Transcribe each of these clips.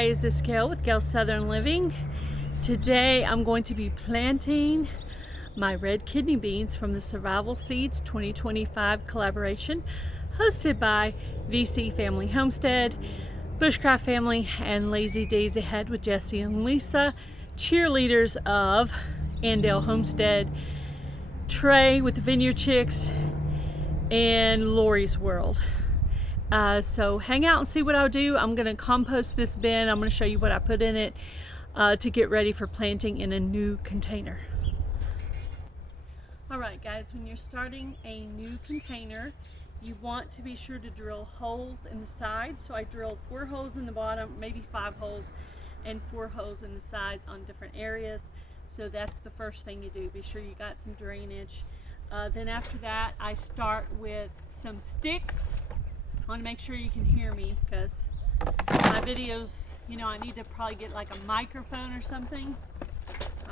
guys, it's Gail with Gail Southern Living. Today I'm going to be planting my red kidney beans from the Survival Seeds 2025 collaboration hosted by VC Family Homestead, Bushcraft Family, and Lazy Days Ahead with Jesse and Lisa, cheerleaders of Andale Homestead, Trey with the Vineyard Chicks, and Lori's World. So hang out and see what I'll do. I'm going to compost this bin. I'm going to show you what I put in it to get ready for planting in a new container. Alright guys, when you're starting a new container, you want to be sure to drill holes in the side. So I drilled 4 holes in the bottom, maybe 5 holes, and 4 holes in the sides on different areas. So that's the first thing you do. Be sure you got some drainage. Then after that, I start with some sticks. I want to make sure you can hear me because my videos, you know, I need to probably get like a microphone or something.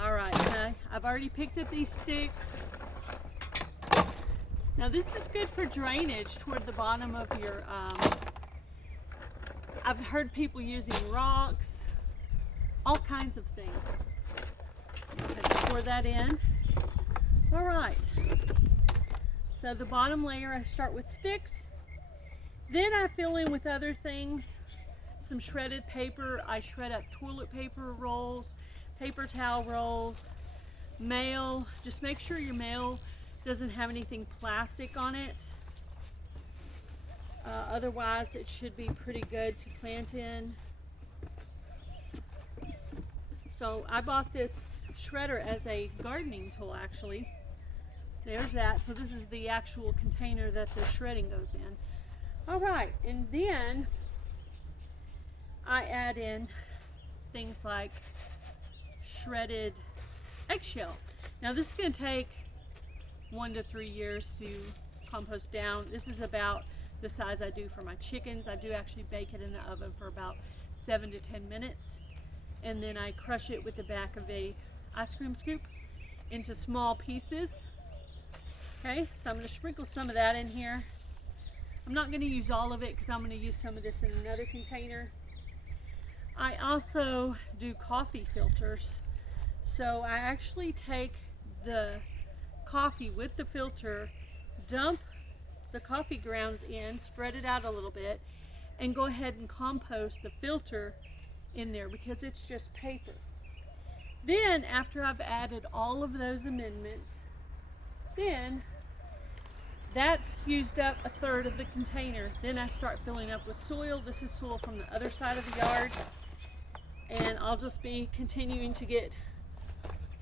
Alright, okay. I've already picked up these sticks. Now this is good for drainage toward the bottom of your, I've heard people using rocks, all kinds of things. Let's pour that in. Alright, so the bottom layer I start with sticks. Then I fill in with other things, some shredded paper. I shred up toilet paper rolls, paper towel rolls, mail. Just make sure your mail doesn't have anything plastic on it. Otherwise, it should be pretty good to plant in. So I bought this shredder as a gardening tool actually. There's that. So this is the actual container that the shredding goes in. Alright, and then I add in things like shredded eggshell. Now this is going to take 1 to 3 years to compost down. This is about the size I do for my chickens. I do actually bake it in the oven for about 7 to 10 minutes. And then I crush it with the back of a ice cream scoop into small pieces. Okay, so I'm going to sprinkle some of that in here. I'm not going to use all of it because I'm going to use some of this in another container. I also do coffee filters. So I actually take the coffee with the filter, dump the coffee grounds in, spread it out a little bit, and go ahead and compost the filter in there because it's just paper. Then after I've added all of those amendments, then that's used up 1/3 of the container. Then I start filling up with soil. This is soil from the other side of the yard. And I'll just be continuing to get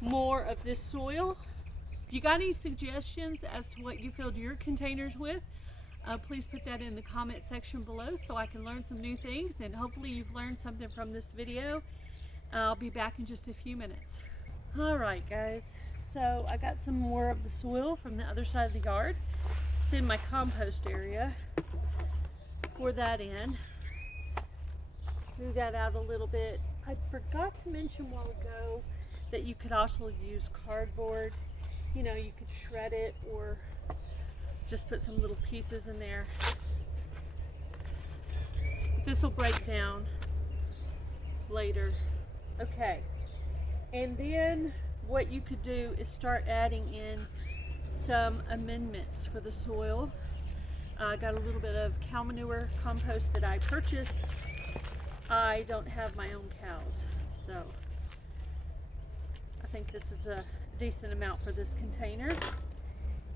more of this soil. If you got any suggestions as to what you filled your containers with, please put that in the comment section below so I can learn some new things. And hopefully you've learned something from this video. I'll be back in just a few minutes. Alright guys. So I got some more of the soil from the other side of the yard. It's in my compost area. Pour that in. Smooth that out a little bit. I forgot to mention a while ago that you could also use cardboard. You know, you could shred it or just put some little pieces in there. This will break down later. Okay. And then what you could do is start adding in some amendments for the soil. I got a little bit of cow manure compost that I purchased. I don't have my own cows, so I think this is a decent amount for this container.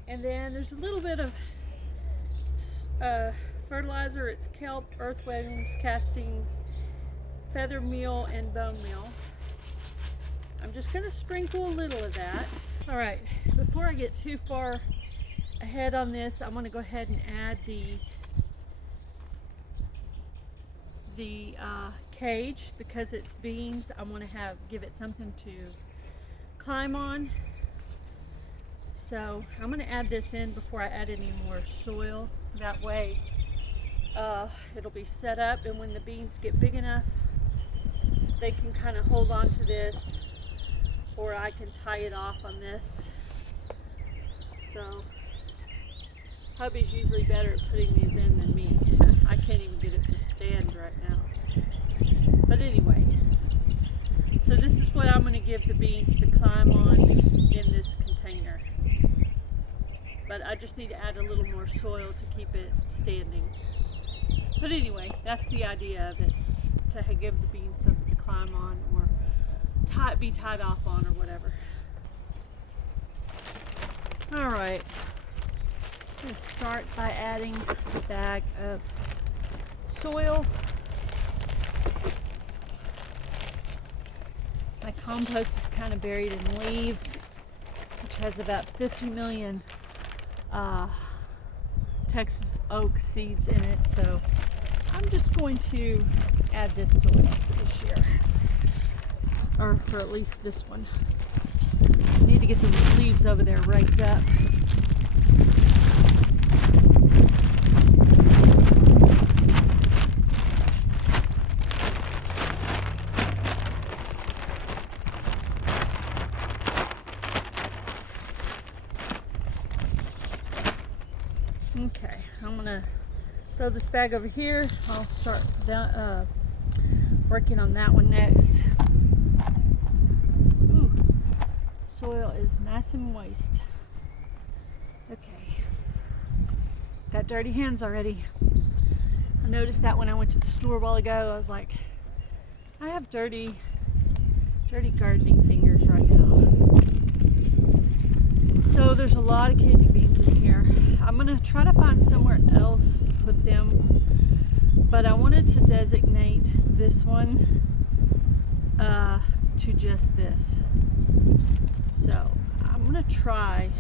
And then there's a little bit of fertilizer. It's kelp, earthworms, castings, feather meal, and bone meal. I'm just going to sprinkle a little of that. Alright, before I get too far ahead on this, I'm going to go ahead and add the cage because it's beans. I want to give it something to climb on. So I'm going to add this in before I add any more soil. That way it'll be set up, and when the beans get big enough, they can kind of hold on to this, or I can tie it off on this. So hubby's usually better at putting these in than me. I can't even get it to stand right now. But anyway, so this is what I'm going to give the beans to climb on in this container. But I just need to add a little more soil to keep it standing. But anyway, that's the idea of it, to give the beans something to climb on or be tied off on or whatever. All right, I'm going to start by adding a bag of soil. My compost is kind of buried in leaves, which has about 50 million Texas oak seeds in it, so I'm just going to add this soil for this year, or for at least this one. I need to get the leaves over there raked up. Okay, I'm gonna throw this bag over here. I'll start working on that one next. Ooh, soil is nice and moist. Okay, got dirty hands already. I noticed that when I went to the store a while ago. I was like, I have dirty gardening fingers right now. So there's a lot of kidney beans in here. I'm gonna try to find somewhere else to put them, but I wanted to designate this one to just this. So I'm gonna try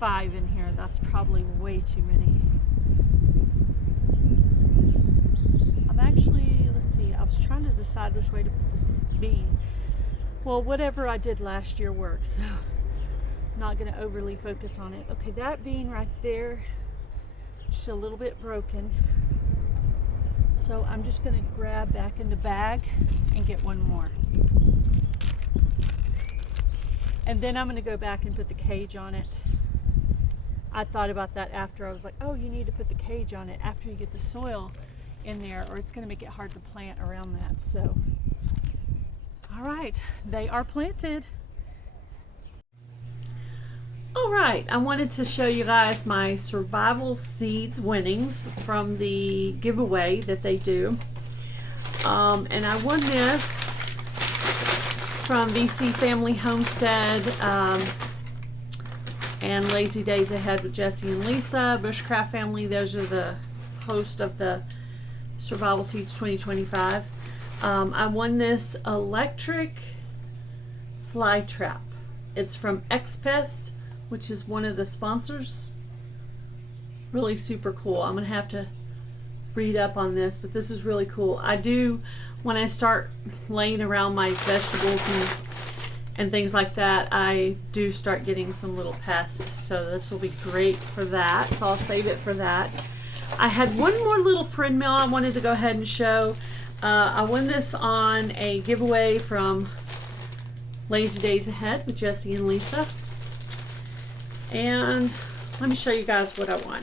5 in here. That's probably way too many. I'm actually, let's see, I was trying to decide which way to put this bean. Well, whatever I did last year works, so I'm not going to overly focus on it. Okay, that bean right there, just a little bit broken. So I'm just going to grab back in the bag and get one more. And then I'm going to go back and put the cage on it. I thought about that after. I was like, oh, you need to put the cage on it after you get the soil in there, or it's going to make it hard to plant around that. So all right, they are planted. All right, I wanted to show you guys my survival seeds winnings from the giveaway that they do. And I won this from VC Family Homestead and Lazy Days Ahead with Jesse and Lisa. Bushcraft Family, those are the host of the Survival Seeds 2025. I won this electric fly trap. It's from X-Pest, which is one of the sponsors. Really super cool. I'm gonna have to read up on this, but this is really cool. I do, when I start laying around my vegetables and things like that, I do start getting some little pests, so this will be great for that. So I'll save it for that. I had one more little friend mail I wanted to go ahead and show. I won this on a giveaway from Lazy Days Ahead with Jesse and Lisa. And let me show you guys what I won.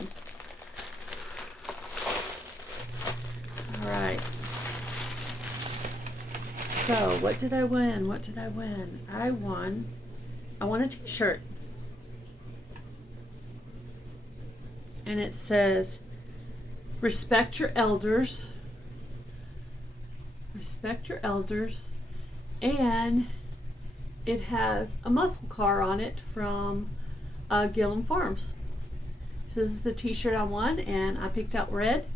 All right. So what did I win? What did I win? I won a t-shirt. And it says, respect your elders. Respect your elders. And it has a muscle car on it from Gail Farms. So this is the t-shirt I won, and I picked out red.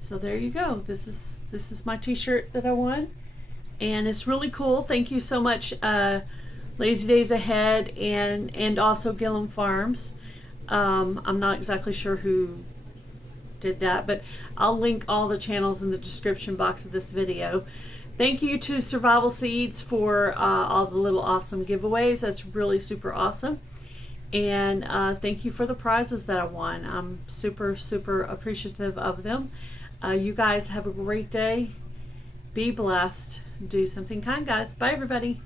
So there you go. This is my t-shirt that I won, and it's really cool. Thank you so much, Lazy Days Ahead and also Gail Farms. I'm not exactly sure who did that, but I'll link all the channels in the description box of this video. Thank you to Survival Seeds for all the little awesome giveaways. That's really super awesome. And thank you for the prizes that I won. I'm super, super appreciative of them. You guys have a great day. Be blessed. Do something kind, guys. Bye, everybody.